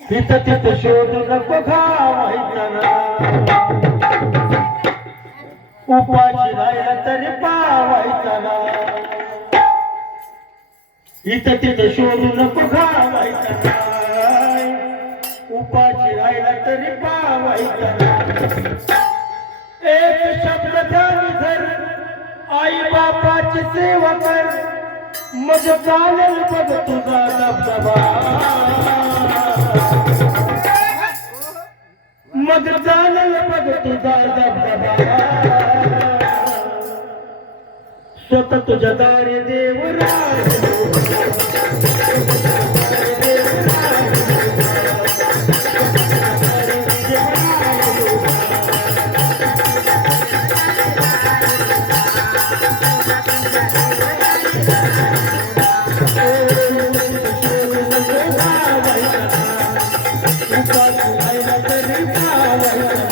तिथं तिथं शोध नको घावायचा ना. उपाशी राहिला तरी पावायचा ना. इथं तिथं शोधू नको एक शब्द ध्यान धर आई बापाची सेवा कर. मग चालेल बघ तुझा दबदबा. मग चालेल बघ तुझा दबदबा. स्वतः तुझ्या दारे देवराज 对，对，对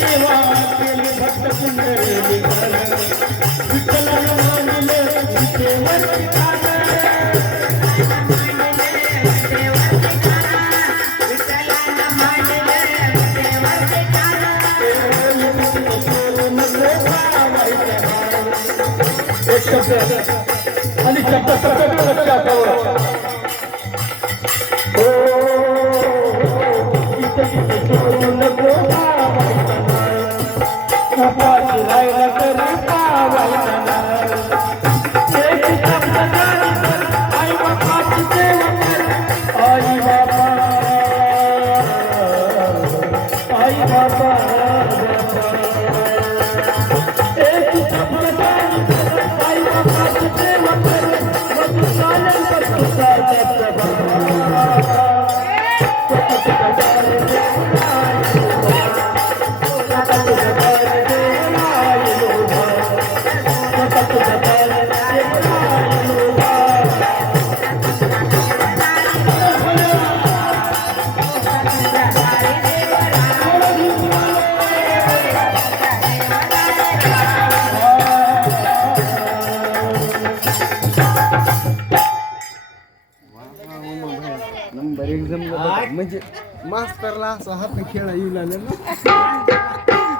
सेवा केली भक्त कुंडली करा विठ्ठलन मांडले आणि शब्द सतत लक्षात पावायचा एक जमलं बघा. म्हणजे मास्तरला असं हात खेळा येऊ लागले ना.